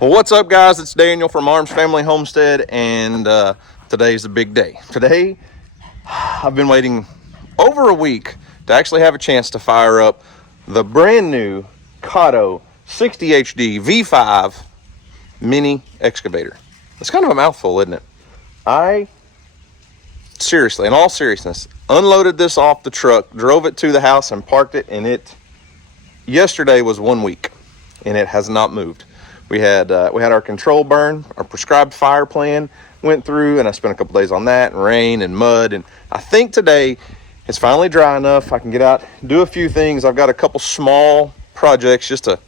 Well, what's up, guys? It's Daniel from Arms Family Homestead, and today's a big day. Today, I've been waiting over a week to actually have a chance to fire up the brand new Kato 60 HD V5 mini excavator. It's kind of a mouthful, isn't it? I seriously, in all seriousness, unloaded this off the truck, drove it to the house, and parked it, and yesterday was 1 week, and it has not moved. We had our control burn, our prescribed fire plan went through, and I spent a couple days on that, and rain and mud, and I think today it's finally dry enough. I can get out, do a few things. I've got a couple small projects just to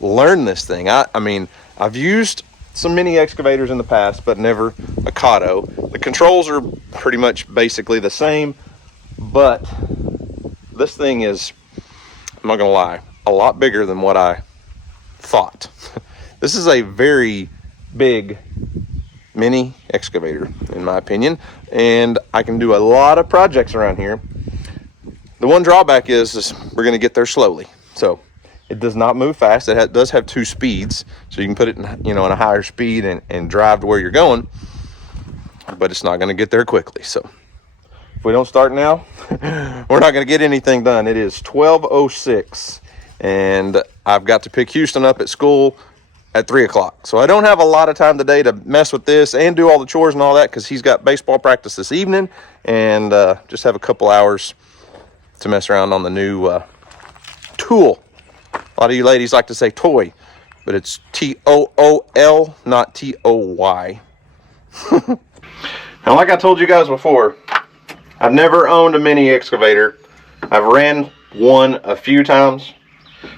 learn this thing. I mean, I've used some mini excavators in the past, but never a Kato. The controls are pretty much basically the same, but this thing is, I'm not gonna lie, a lot bigger than what I thought. This is a very big mini excavator, in my opinion, and I can do a lot of projects around here. The one drawback is we're going to get there slowly. So it does not move fast. It does have 2 speeds, so you can put it in, in a higher speed and drive to where you're going, but it's not going to get there quickly. So if we don't start now, we're not going to get anything done. It is 12:06, and I've got to pick Houston up at school at 3 o'clock. So I don't have a lot of time today to mess with this and do all the chores and all that, because he's got baseball practice this evening, and just have a couple hours to mess around on the new tool. A lot of you ladies like to say toy, but it's T-O-O-L, not T-O-Y. Now, like I told you guys before, I've never owned a mini excavator. I've ran one a few times,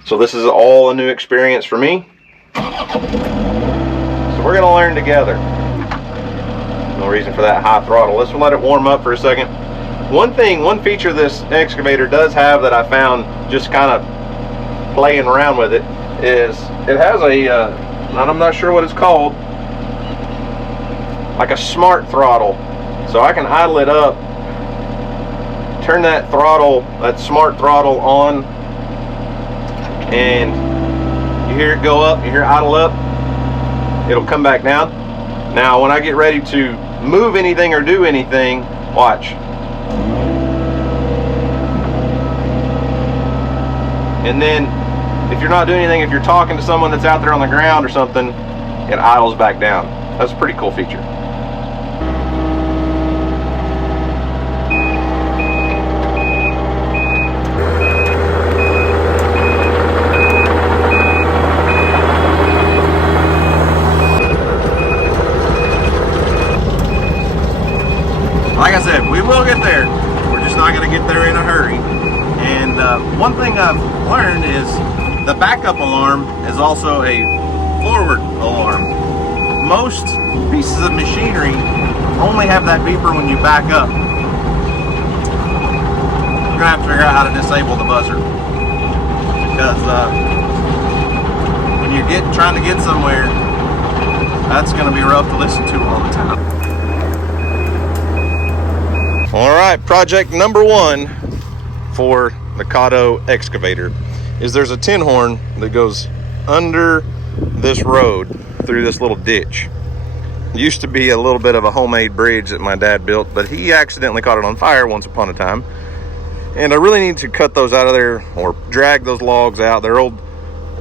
so this is all a new experience for me. So we're gonna learn together. No reason for that high throttle. Let's let it warm up for a second. One feature this excavator does have that I found just kind of playing around with it is it has a, and I'm not sure what it's called, like a smart throttle. So I can idle it up, turn that throttle, that smart throttle on, and you hear it go up, you hear it idle up, it'll come back down. Now when I get ready to move anything or do anything, watch. And then if you're not doing anything, if you're talking to someone that's out there on the ground or something, it idles back down. That's a pretty cool feature. Like I said, we will get there. We're just not going to get there in a hurry. And one thing I've learned is the backup alarm is also a forward alarm. Most pieces of machinery only have that beeper when you back up. We're going to have to figure out how to disable the buzzer, because when you're trying to get somewhere, that's going to be rough to listen to all the time. All right, project number 1 for the Kato excavator is there's a tin horn that goes under this road through this little ditch. It used to be a little bit of a homemade bridge that my dad built, but he accidentally caught it on fire once upon a time. And I really need to cut those out of there, or drag those logs out. They're old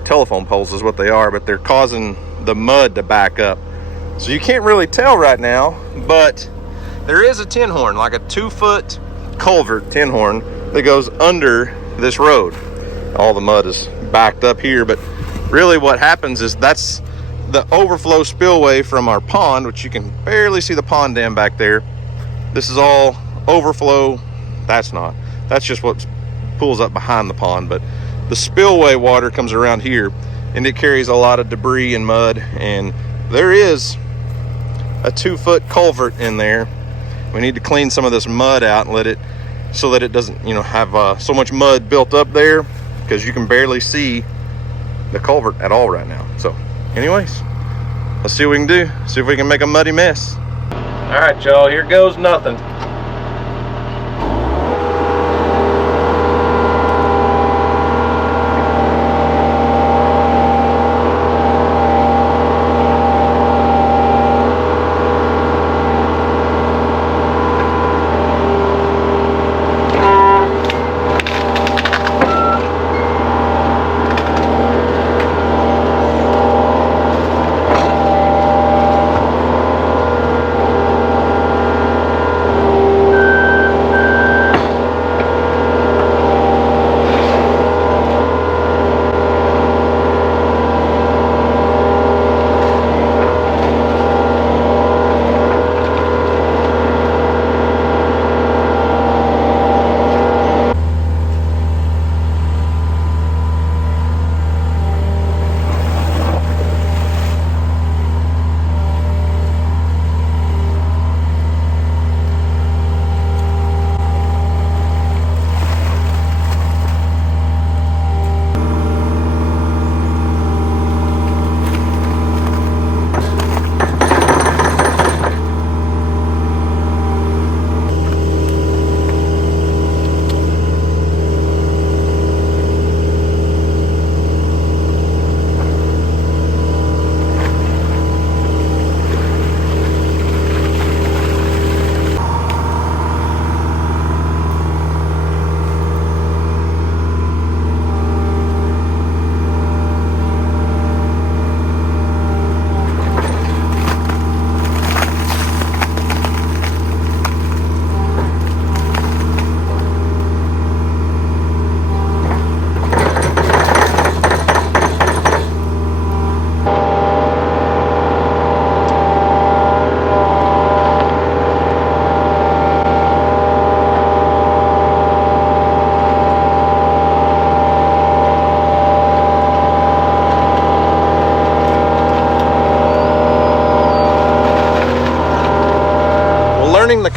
telephone poles is what they are, but they're causing the mud to back up. So you can't really tell right now, but there is a tin horn, like a 2-foot culvert tin horn that goes under this road. All the mud is backed up here, but really what happens is that's the overflow spillway from our pond, which you can barely see the pond dam back there. This is all overflow. That's just what pulls up behind the pond, but the spillway water comes around here, and it carries a lot of debris and mud, and there is a 2-foot culvert in there. We need to clean some of this mud out and let it, so that it doesn't, have so much mud built up there, because you can barely see the culvert at all right now. So anyways, let's see what we can do. See if we can make a muddy mess. All right, y'all, here goes nothing.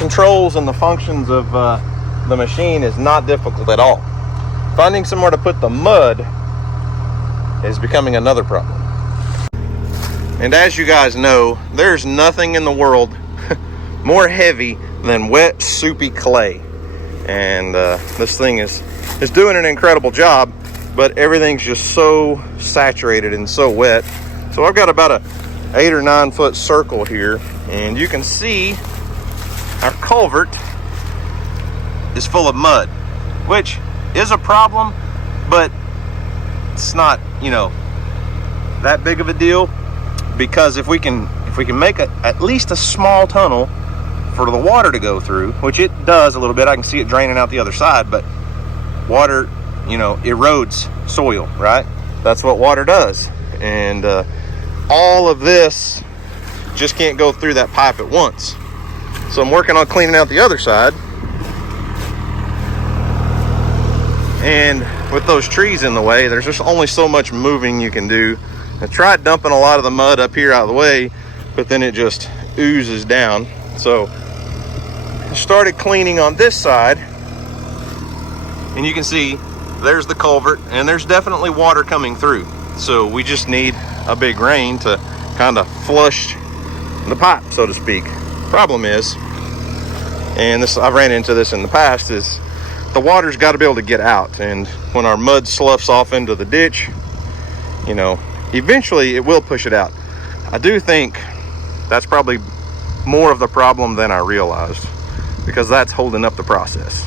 controls and the functions of the machine is not difficult at all. Finding somewhere to put the mud is becoming another problem. And as you guys know, there's nothing in the world more heavy than wet, soupy clay. And this thing is doing an incredible job, but everything's just so saturated and so wet. So I've got about a 8 or 9 foot circle here, and you can see our culvert is full of mud, which is a problem, but it's not, you know, that big of a deal, because if we can make at least a small tunnel for the water to go through, which it does a little bit. I can see it draining out the other side, but water, you know, erodes soil, right? That's what water does. And all of this just can't go through that pipe at once. So I'm working on cleaning out the other side. And with those trees in the way, there's just only so much moving you can do. I tried dumping a lot of the mud up here out of the way, but then it just oozes down. So I started cleaning on this side, and you can see there's the culvert, and there's definitely water coming through. So we just need a big rain to kind of flush the pipe, so to speak. Problem is, and this, I've ran into this in the past, is the water's got to be able to get out. And when our mud sloughs off into the ditch, you know, eventually it will push it out. I do think that's probably more of the problem than I realized, because that's holding up the process.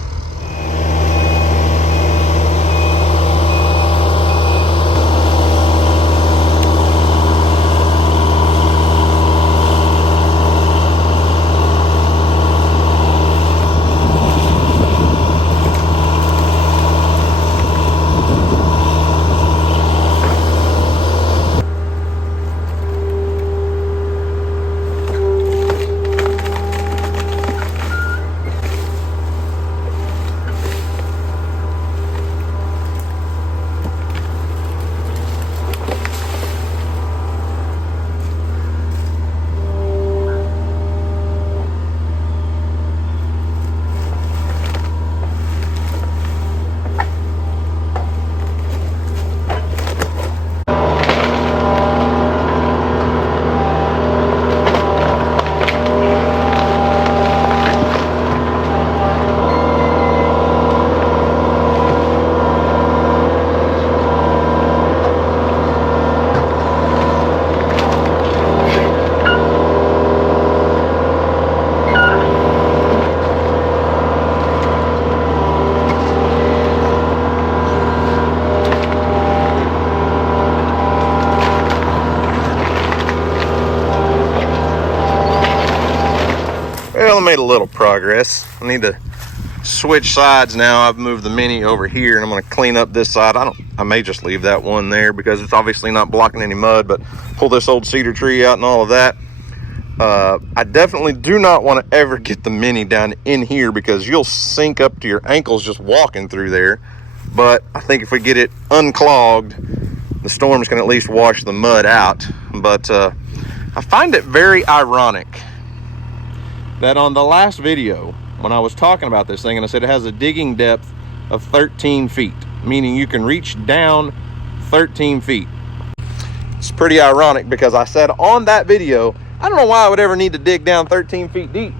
Well, I made a little progress. I need to switch sides now. I've moved the Mini over here, and I'm going to clean up this side. I may just leave that one there because it's obviously not blocking any mud, but pull this old cedar tree out and all of that. I definitely do not want to ever get the Mini down in here, because you'll sink up to your ankles just walking through there. But I think if we get it unclogged, the storms can at least wash the mud out. But I find it very ironic that on the last video, when I was talking about this thing and I said it has a digging depth of 13 feet, meaning you can reach down 13 feet. It's pretty ironic, because I said on that video, I don't know why I would ever need to dig down 13 feet deep.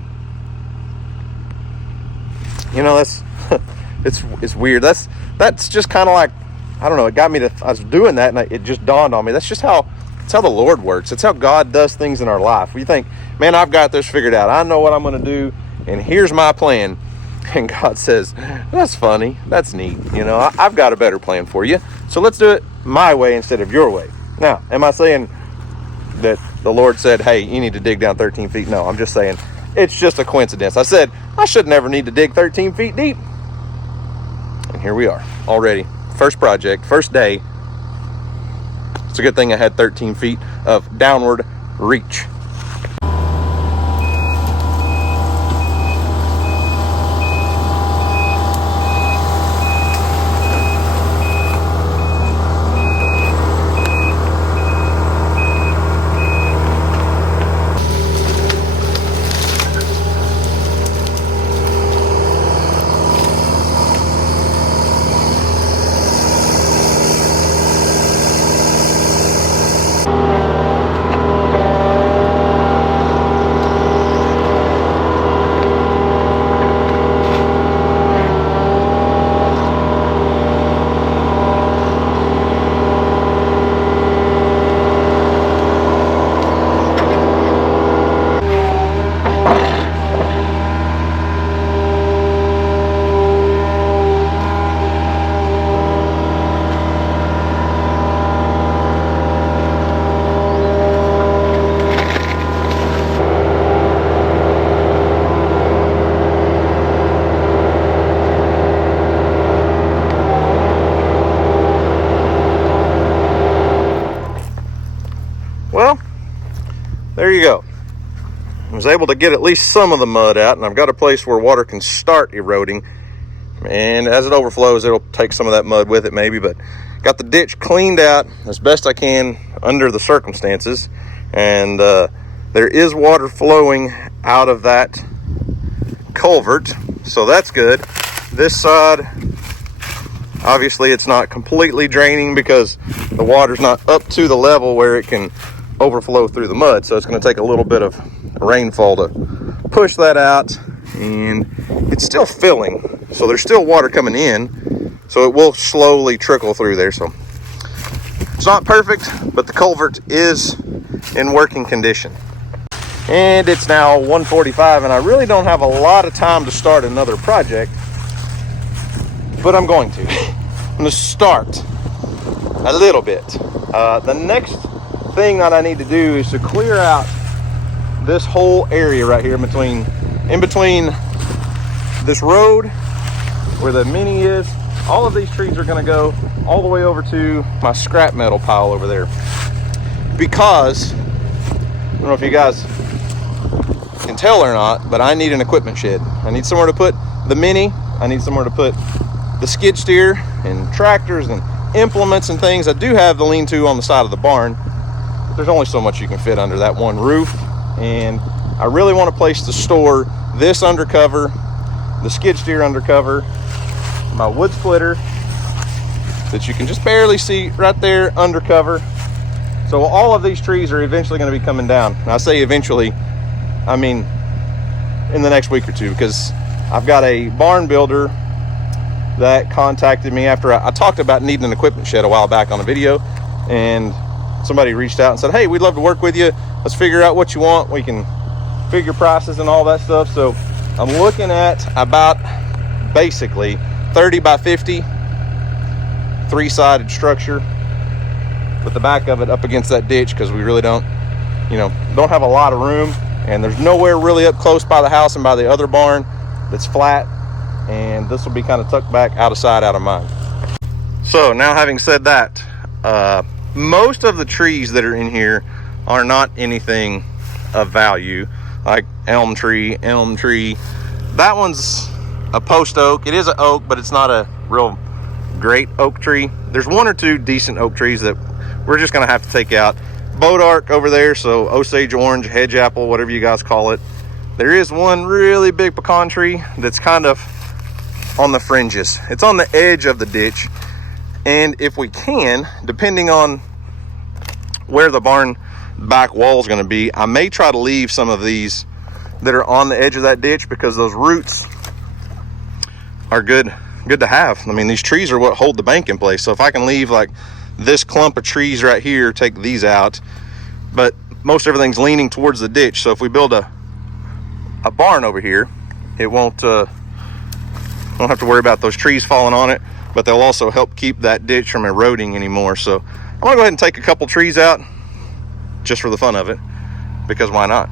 You know, that's it's weird. That's just kind of like, I don't know, it got me to, I was doing that and it just dawned on me. That's just how, it's how the Lord works. It's how God does things in our life. We think, man, I've got this figured out. I know what I'm going to do, and here's my plan. And God says, that's funny. That's neat. You know, I've got a better plan for you. So let's do it my way instead of your way. Now, am I saying that the Lord said, hey, you need to dig down 13 feet? No, I'm just saying it's just a coincidence. I said, I should never need to dig 13 feet deep. And here we are already. First project, first day. It's a good thing I had 13 feet of downward reach. there you go. I was able to get at least some of the mud out, and I've got a place where water can start eroding. And as it overflows, it'll take some of that mud with it maybe, but got the ditch cleaned out as best I can under the circumstances. And there is water flowing out of that culvert, so that's good. This side, obviously it's not completely draining because the water's not up to the level where it can overflow through the mud. So it's going to take a little bit of rainfall to push that out, and it's still filling. So there's still water coming in, so it will slowly trickle through there. So it's not perfect, but the culvert is in working condition. And it's now 1:45, and I really don't have a lot of time to start another project, but I'm going to. I'm going to start a little bit. The next thing that I need to do is to clear out this whole area right here in between this road where the Mini is. All of these trees are going to go all the way over to my scrap metal pile over there, because I don't know if you guys can tell or not, but I need an equipment shed. I need somewhere to put the Mini. I need somewhere to put the skid steer and tractors and implements and things. I do have the lean-to on the side of the barn, but there's only so much you can fit under that one roof. And I really want a place to store this undercover, the skid steer undercover, my wood splitter that you can just barely see right there undercover. So all of these trees are eventually going to be coming down. And I say eventually, I mean in the next week or two, because I've got a barn builder that contacted me after I talked about needing an equipment shed a while back on a video, and somebody reached out and said, hey, we'd love to work with you. Let's figure out what you want. We can figure prices and all that stuff. So I'm looking at about basically 30 by 50 three-sided structure with the back of it up against that ditch, because we really don't have a lot of room, and there's nowhere really up close by the house and by the other barn that's flat, and this will be kind of tucked back, out of sight, out of mind. So now, having said that, most of the trees that are in here are not anything of value, like elm tree. That one's a post oak. It is an oak, but it's not a real great oak tree. There's one or two decent oak trees that we're just gonna have to take out. Bodark over there, so Osage orange, hedge apple, whatever you guys call it. There is one really big pecan tree that's kind of on the fringes. It's on the edge of the ditch, and if we can, depending on where the barn back wall is going to be, I may try to leave some of these that are on the edge of that ditch, because those roots are good to have. I mean, these trees are what hold the bank in place. So if I can leave like this clump of trees right here, take these out, but most everything's leaning towards the ditch. So if we build a barn over here, it won't have to worry about those trees falling on it, but they'll also help keep that ditch from eroding anymore. So I'm gonna go ahead and take a couple trees out just for the fun of it, because why not?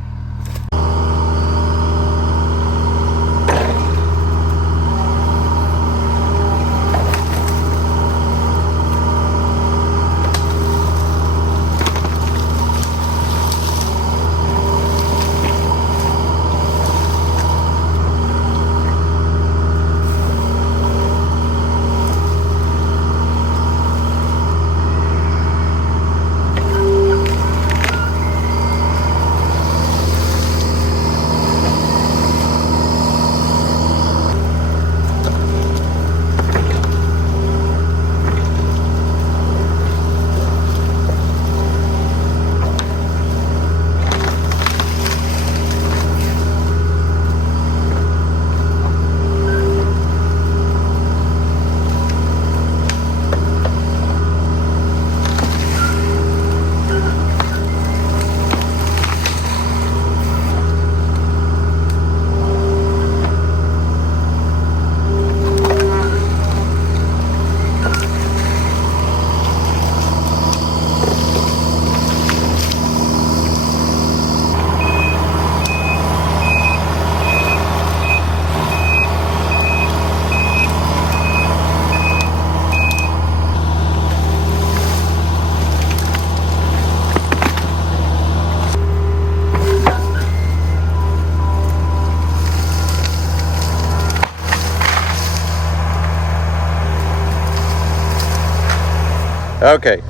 Okay,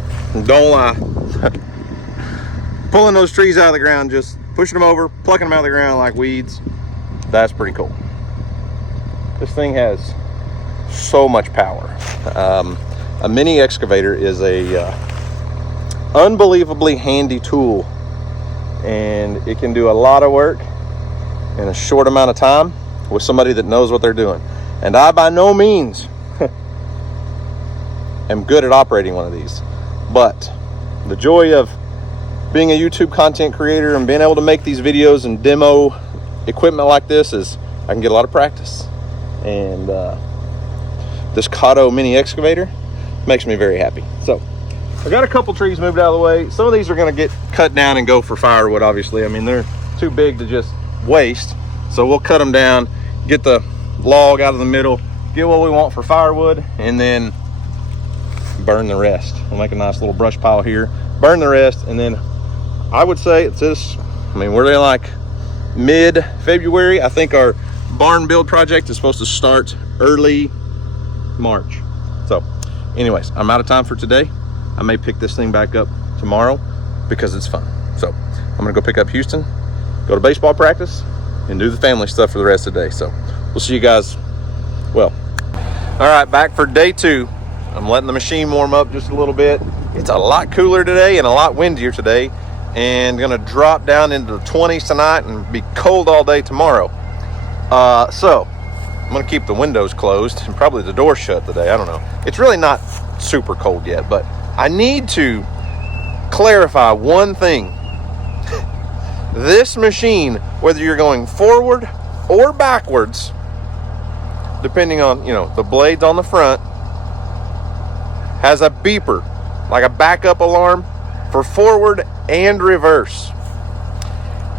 don't lie. Pulling those trees out of the ground, just pushing them over, plucking them out of the ground like weeds. That's pretty cool. This thing has so much power. A mini excavator is a unbelievably handy tool, and it can do a lot of work in a short amount of time with somebody that knows what they're doing. And I by no means am good at operating one of these, but the joy of being a YouTube content creator and being able to make these videos and demo equipment like this is I can get a lot of practice. And this Kato mini excavator makes me very happy. So I got a couple trees moved out of the way. Some of these are going to get cut down and go for firewood, obviously. I mean, they're too big to just waste, so we'll cut them down, get the log out of the middle, get what we want for firewood, and then burn the rest. We'll make a nice little brush pile here, burn the rest, and then I would say it's this, I mean, we're in like mid-February. I think our barn build project is supposed to start early March. So anyways, I'm out of time for today. I may pick this thing back up tomorrow because it's fun. So I'm gonna go pick up Houston, go to baseball practice, and do the family stuff for the rest of the day. So we'll see you guys. Well, all right, back for day 2. I'm letting the machine warm up just a little bit. It's a lot cooler today and a lot windier today, and gonna drop down into the 20s tonight and be cold all day tomorrow. So I'm gonna keep the windows closed and probably the door shut today. I don't know. It's really not super cold yet, but I need to clarify one thing. This machine, whether you're going forward or backwards, depending on, you know, the blades on the front, has a beeper, like a backup alarm for forward and reverse.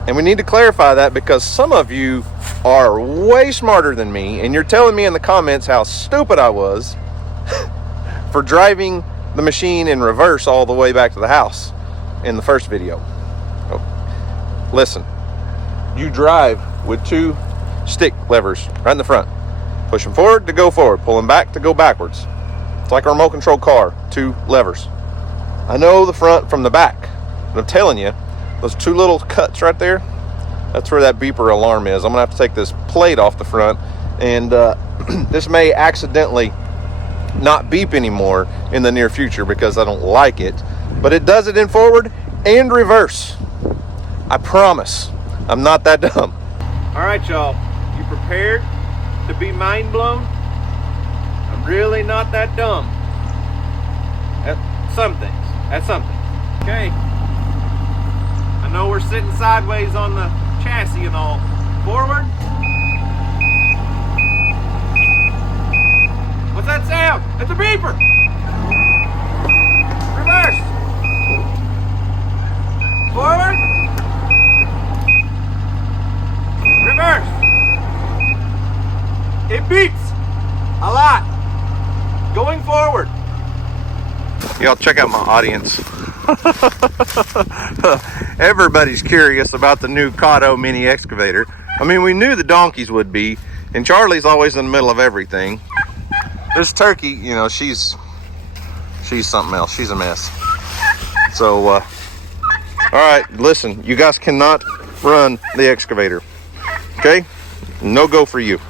And we need to clarify that because some of you are way smarter than me, and you're telling me in the comments how stupid I was for driving the machine in reverse all the way back to the house in the first video. Oh, listen, you drive with 2 stick levers right in the front. Push them forward to go forward, pull them back to go backwards. It's like a remote control car, 2 levers. I know the front from the back, but I'm telling you, those 2 little cuts right there, that's where that beeper alarm is. I'm gonna have to take this plate off the front, and this may accidentally not beep anymore in the near future because I don't like it, but it does it in forward and reverse. I promise I'm not that dumb. All right, y'all, you prepared to be mind blown? I'm really not that dumb at some things. Okay, I know we're sitting sideways on the chassis and all. Forward. What's that sound? It's a beeper. Reverse. Forward. Reverse. It beeps a lot. Going forward. Y'all check out my audience. Everybody's curious about the new Kato mini excavator. I mean, we knew the donkeys would be, and Charlie's always in the middle of everything. This turkey, you know, she's something else. She's a mess. So, all right, listen, you guys cannot run the excavator. Okay? No go for you.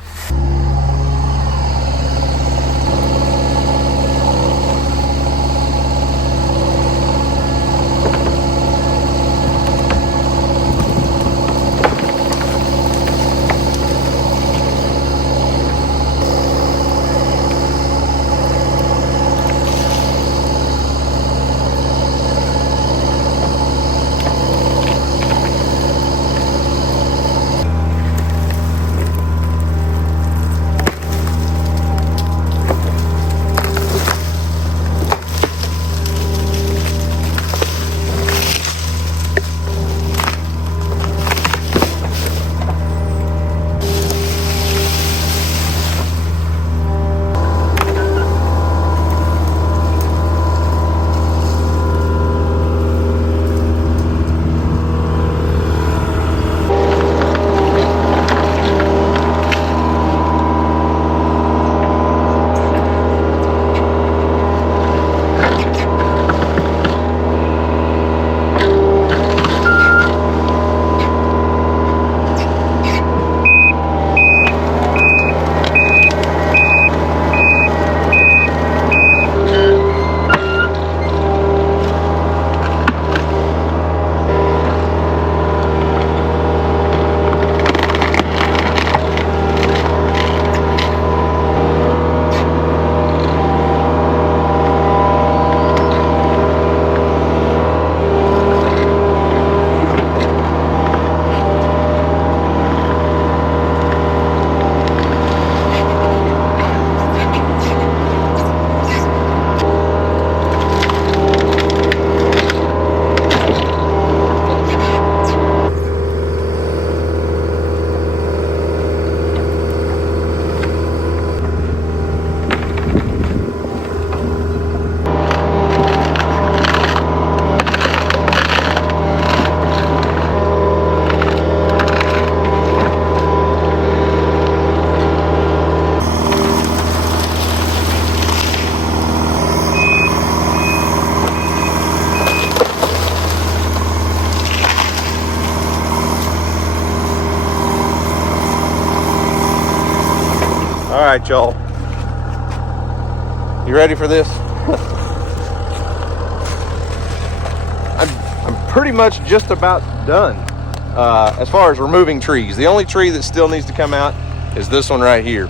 right, y'all. You ready for this? I'm pretty much just about done as far as removing trees. The only tree that still needs to come out is this one right here.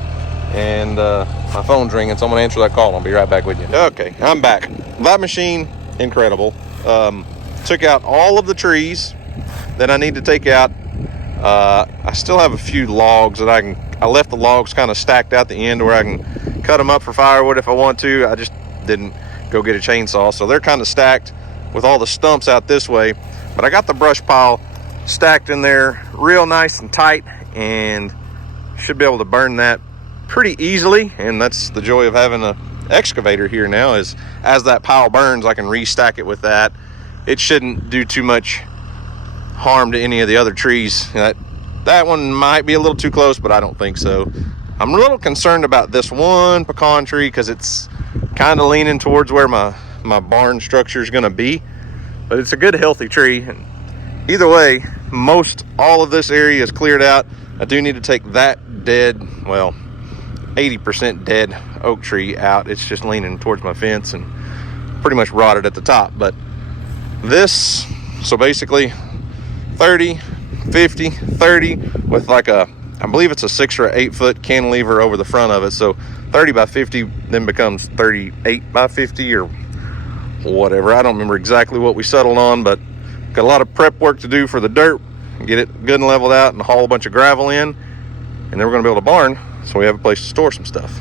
And my phone's ringing, so I'm gonna answer that call. I'll be right back with you. Okay, I'm back. That machine, incredible. Took out all of the trees that I need to take out. I still have a few logs that I left the logs kind of stacked out the end where I can cut them up for firewood if I want to. I just didn't go get a chainsaw, so they're kind of stacked with all the stumps out this way. But I got the brush pile stacked in there real nice and tight, and should be able to burn that pretty easily. And that's the joy of having an excavator here now, is as that pile burns, I can restack it with that. It shouldn't do too much harm to any of the other trees. That one might be a little too close, but I don't think so. I'm a little concerned about this one pecan tree because it's kind of leaning towards where my barn structure is going to be, but it's a good healthy tree. And either way, most all of this area is cleared out. I do need to take that dead, well, 80% dead oak tree out. It's just leaning towards my fence and pretty much rotted at the top. But this, so basically 30, 50, 30 with like a, I believe it's a 6 or 8 foot cantilever over the front of it. So 30 by 50 then becomes 38 by 50 or whatever. I don't remember exactly what we settled on, but got a lot of prep work to do for the dirt, get it good and leveled out and haul a bunch of gravel in, and then we're gonna build a barn so we have a place to store some stuff.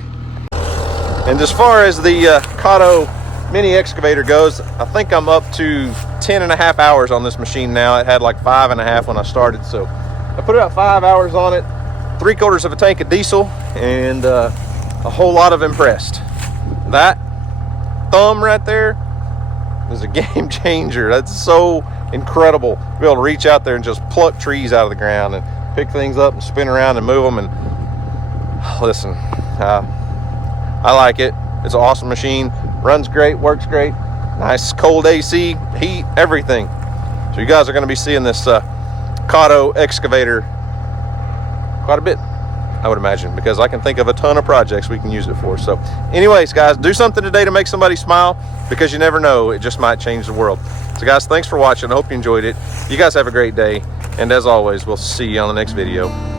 And as far as the Kato mini excavator goes, I think I'm up to 10.5 hours on this machine now. It had like 5.5 when I started, so I put about 5 hours on it, 3/4 of a tank of diesel, and a whole lot of impressed. That thumb right there is a game changer. That's so incredible to be able to reach out there and just pluck trees out of the ground and pick things up and spin around and move them. And listen, I like it. It's an awesome machine, runs great, works great, nice cold AC, heat, everything. So you guys are going to be seeing this Kato excavator quite a bit, I would imagine, because I can think of a ton of projects we can use it for. So anyways, guys, do something today to make somebody smile, because you never know, it just might change the world. So guys, thanks for watching. I hope you enjoyed it. You guys have a great day, and as always, we'll see you on the next video.